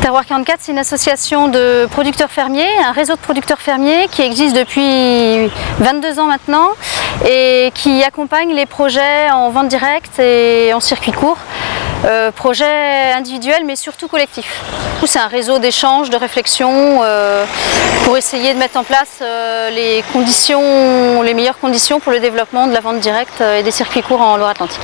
Terroir 44, c'est une association de producteurs fermiers, un réseau de producteurs fermiers qui existe depuis 22 ans maintenant et qui accompagne les projets en vente directe et en circuit court, projets individuels mais surtout collectifs. C'est un réseau d'échange, de réflexion pour essayer de mettre en place les meilleures conditions pour le développement de la vente directe et des circuits courts en Loire-Atlantique.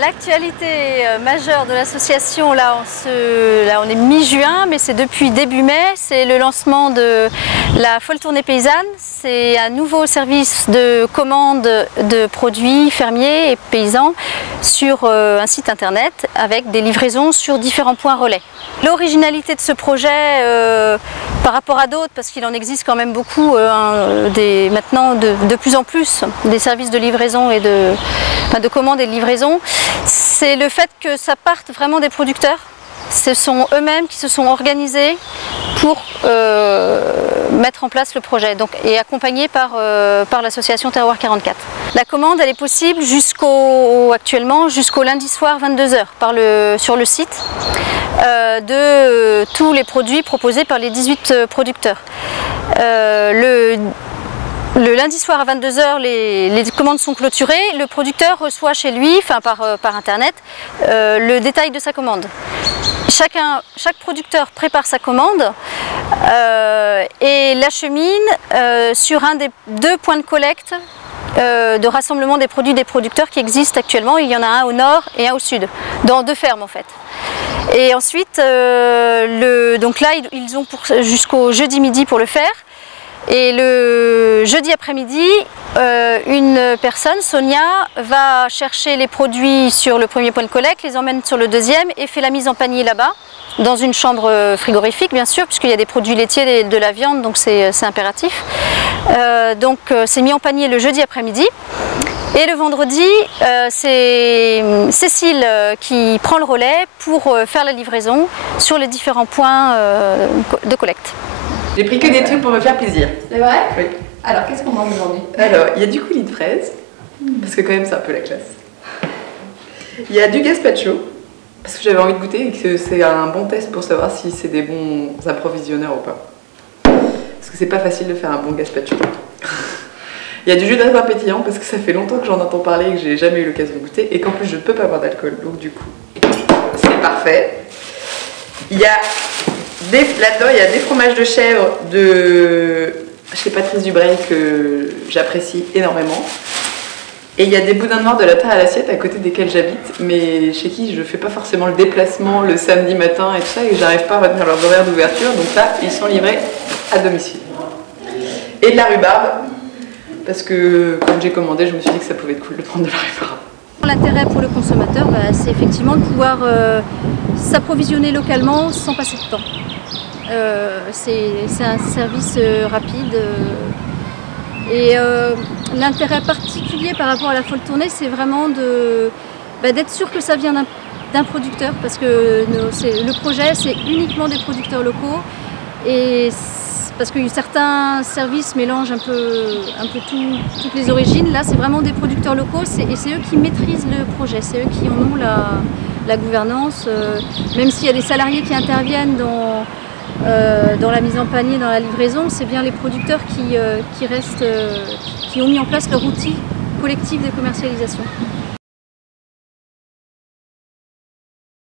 L'actualité majeure de l'association, là on est mi-juin, mais c'est depuis début mai, c'est le lancement de la Folle Tournée Paysanne. C'est un nouveau service de commande de produits fermiers et paysans sur un site internet avec des livraisons sur différents points relais. L'originalité de ce projet par rapport à d'autres, parce qu'il en existe quand même beaucoup maintenant de plus en plus des services de livraison et de commande et de livraison, c'est le fait que ça parte vraiment des producteurs. Ce sont eux-mêmes qui se sont organisés pour mettre en place le projet et accompagnés par l'association Terroir 44. La commande elle est possible actuellement jusqu'au lundi soir 22 h sur le site de tous les produits proposés par les 18 producteurs. Le lundi soir à 22 h, les commandes sont clôturées. Le producteur reçoit chez lui, par internet, le détail de sa commande. Chaque producteur prépare sa commande et l'achemine sur un des 2 points de collecte de rassemblement des produits des producteurs qui existent actuellement. Il y en a un au nord et un au sud, dans 2 fermes en fait. Et ensuite, donc là, ils ont jusqu'au jeudi midi pour le faire. Et le jeudi après-midi, une personne, Sonia, va chercher les produits sur le premier point de collecte, les emmène sur le deuxième et fait la mise en panier là-bas, dans une chambre frigorifique bien sûr, puisqu'il y a des produits laitiers et de la viande, donc c'est impératif. Donc c'est mis en panier le jeudi après-midi. Et le vendredi, c'est Cécile qui prend le relais pour faire la livraison sur les différents points de collecte. J'ai pris que des trucs pour me faire plaisir. C'est vrai? Oui. Alors, qu'est-ce qu'on mange aujourd'hui? Alors, il y a du coulis de fraises, parce que quand même c'est un peu la classe. Il y a du gazpacho, parce que j'avais envie de goûter et que c'est un bon test pour savoir si c'est des bons approvisionneurs ou pas. Parce que c'est pas facile de faire un bon gazpacho. Il y a du jus de raisin pétillant, parce que ça fait longtemps que j'en entends parler et que j'ai jamais eu l'occasion de goûter, et qu'en plus je ne peux pas boire d'alcool, donc du coup, c'est parfait. Il y a là-dedans, il y a des fromages de chèvre chez Patrice Dubreuil que j'apprécie énormément. Et il y a des boudins noirs de la terre à l'assiette à côté desquels j'habite, mais chez qui je ne fais pas forcément le déplacement le samedi matin et tout ça, et j'arrive pas à retenir leurs horaires d'ouverture, donc là, ils sont livrés à domicile. Et de la rhubarbe, parce que quand j'ai commandé, je me suis dit que ça pouvait être cool de prendre de la rhubarbe. L'intérêt pour le consommateur, c'est effectivement de pouvoir s'approvisionner localement sans passer de temps. C'est un service rapide et l'intérêt particulier par rapport à la Folle Tournée, c'est vraiment d'être sûr que ça vient d'un producteur, parce que le projet c'est uniquement des producteurs locaux, et parce que certains services mélangent un peu toutes les origines. Là c'est vraiment des producteurs locaux et c'est eux qui maîtrisent le projet, c'est eux qui en ont la gouvernance, même s'il y a des salariés qui interviennent dans la mise en panier, dans la livraison, c'est bien les producteurs qui ont mis en place leur outil collectif de commercialisation.